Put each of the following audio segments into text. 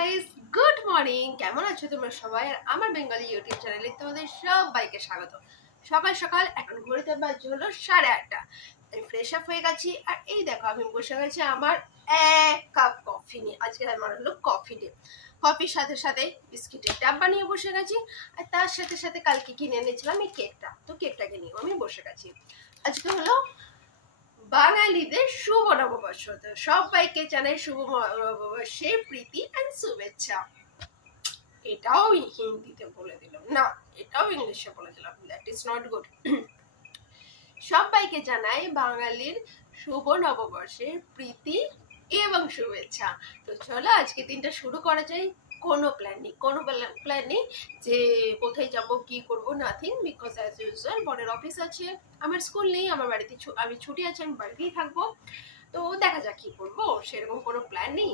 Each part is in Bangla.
Guys, good morning. কেমন আছো তোমরা সবাই? আর আমার বেঙ্গলি ইউটিউব চ্যানেলে তোমাদের সবাইকে স্বাগত। সকাল সকাল এখন ঘড়িতে বাজে হলো 8:30। আমি ফ্রেশ আপ হয়ে গেছি আর এই দেখো আমি বসে গেছি আমার এক কাপ কফি নিয়ে। আজকে আমার হলো কফি ডে। কফির সাথে সাথে বিস্কিটের ডাব্বা নিয়ে বসে গেছি আর তার সাথে সাথে কালকে কিনে এনেছিলাম এই কেকটা, তো কেকটাকে নিয়েও আমি বসে গেছি। আজকে হলো বাঙালিদের শুভ নববর্ষ। তো সবাইকে জানাই শুভ নববর্ষের প্রীতি এন্ড শুভেচ্ছা। এটাও হিন্দিতে বলে দিলাম, না এটাও ইংলিশে বলে দিলাম, দ্যাট ইজ নট গুড। সবাইকে জানাই বাঙালির শুভ নববর্ষের প্রীতি এবং শুভেচ্ছা। তো চলো আজকে দিনটা শুরু করা যায়। কোনো প্ল্যান নেই যে কোথায় যাব কি করব, নাথিং, বিকজ অ্যাজ ইউজুয়াল বরের অফিস আছে, আমার স্কুল নেই, আমার বাড়িতে আমি ছুটি আছে, আমি বাড়িতেই থাকবো। তো দেখা যাক কি করবো, সেরকম কোনো প্ল্যান নেই।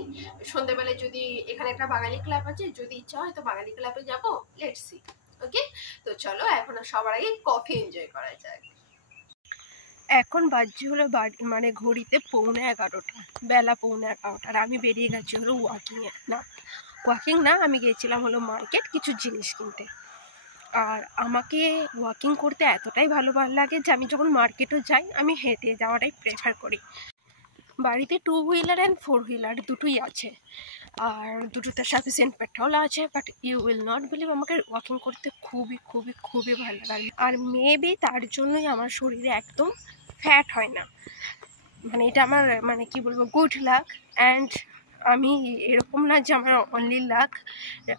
সন্ধ্যেবেলায় যদি এখানে একটা বাঙালি ক্লাব আছে, যদি ইচ্ছা হয় তো বাঙালি ক্লাবে যাবো, লেটস সি। ওকে, তো চলো এখন সবার আগে কফি এনজয় করা যায়। এখন বাজছে হলো মানে ঘড়িতে 11:15, বেলা 11:15, আর আমি বেরিয়ে গেছি হলো ওয়াকিং না, আমি গিয়েছিলাম হলো মার্কেট কিছু জিনিস কিনতে। আর আমাকে ওয়াকিং করতে এতটাই ভালো লাগে যে আমি যখন মার্কেটও যাই আমি হেঁটে যাওয়াটাই প্রেফার করি। বাড়িতে 2 হুইলার অ্যান্ড 4 হুইলার দুটোই আছে, আর দুটোতে সাফিসিয়েন্ট পেট্রোল আছে। But you will not believe, আমাকে ওয়াকিং করতে খুবই খুবই খুবই ভালো লাগে। আর মেবি তার জন্যই আমার শরীরে একদম ফ্যাট হয় না। মানে এটা আমার মানে কি বলবো, গুড লাক। অ্যান্ড আমি এরকম না যে আমার অনলি লাক,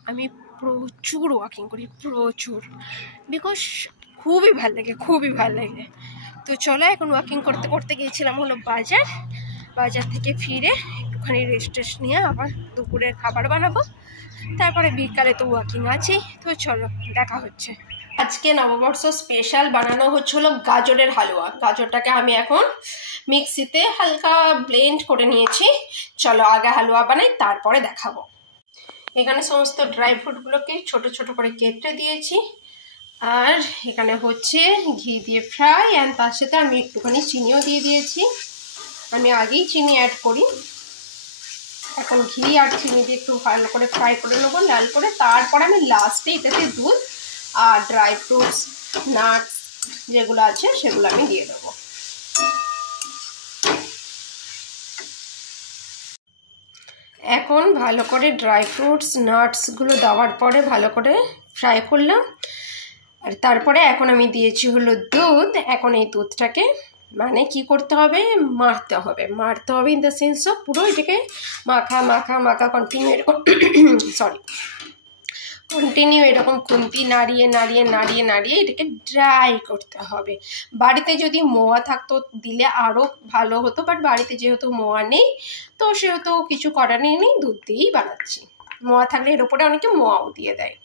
আমি প্রচুর ওয়াকিং করি, প্রচুর, বিকজ খুবই ভাল লাগে। তো চলো এখন ওয়াকিং করতে করতে গিয়েছিলাম হলো বাজার থেকে ফিরে একটুখানি রেস্ট নিয়ে আবার দুপুরের খাবার বানাবো, তারপরে বিকালে তো ওয়াকিং আছেই। তো চলো দেখা হচ্ছে। আজকে নববর্ষ স্পেশাল বানানো হচ্ছিল গাজরের হালুয়া। গাজরটাকে আমি এখন মিক্সিতে হালকা ব্লেন্ড করে নিয়েছি। চলো আগে হালুয়া বানাই, তারপরে দেখাবো। এখানে সমস্ত ড্রাই ফ্রুটগুলোকে ছোট ছোট করে কেটে দিয়েছি, আর এখানে হচ্ছে ঘি দিয়ে ফ্রাই, অ্যান্ড তার সাথে আমি একটুখানি চিনিও দিয়ে দিয়েছি। আমি আগেই চিনি অ্যাড করি, এখন ঘি আর চিনি দিয়ে একটু ভালো করে ফ্রাই করে নেবো লাল করে। তারপরে আমি লাস্টে এটাতে দুধ আর ড্রাই ফ্রুটস, নাটস যেগুলো আছে সেগুলো আমি দিয়ে দেবো। এখন ভালো করে ড্রাই ফ্রুটস নাটসগুলো দেওয়ার পরে ভালো করে ফ্রাই করলাম, আর তারপরে এখন আমি দিয়েছি হলো দুধ। এখন এই দুধটাকে মানে কি করতে হবে, মারতে হবে ইন দ্য সেন্স অফ পুরো এটাকে মাখা কন্টিনিউ এরকম খুন্তি নাড়িয়ে এটাকে ড্রাই করতে হবে। বাড়িতে যদি মোয়া থাকতো দিলে আরও ভালো হতো, বাট বাড়িতে যেহেতু মোয়া নেই তো সেহেতু কিছু করার নেই, দুধ দিয়েই বানাচ্ছি। মোয়া থাকলে এর উপরে অনেকে মোয়াও দিয়ে দেয়।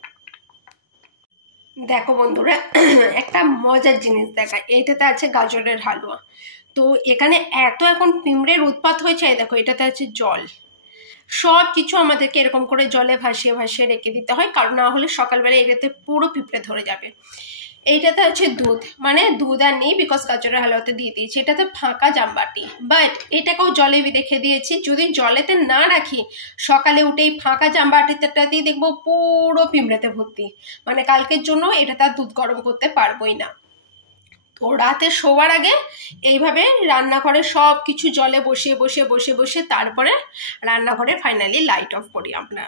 দেখো বন্ধুরা, একটা মজার জিনিস দেখায়, এইটাতে আছে গাজরের হালুয়া। তো এখানে এখন পিঁপড়ের উৎপাত হয়েছে। দেখো এটাতে আছে জল, সব কিছু আমাদেরকে এরকম করে জলে ভাসিয়ে রেখে দিতে হয়, কারণ না হলে সকালবেলা এটাতে পুরো পিঁপড়ে ধরে যাবে। এইটাতে আছে দুধ, মানে দুধ আর নেই বিকজ গাজরের হালুয়াতে দিয়ে দিয়েছি। এটাতে ফাঁকা জামবাটি, বাট এটাকেও জলে রেখে দিয়েছি। যদি জলেতে না রাখি সকালে উঠেই ফাঁকা জামবাটিটাতেই দেখবো পুরো পিঁপড়েতে ভর্তি, মানে কালকের জন্য এটাতে আর দুধ গরম করতে পারবোই না। তো রাতে শোবার আগে এইভাবে রান্নাঘরে সব কিছু জলে বসিয়ে তারপরে রান্নাঘরে ফাইনালি লাইট অফ করি আমরা।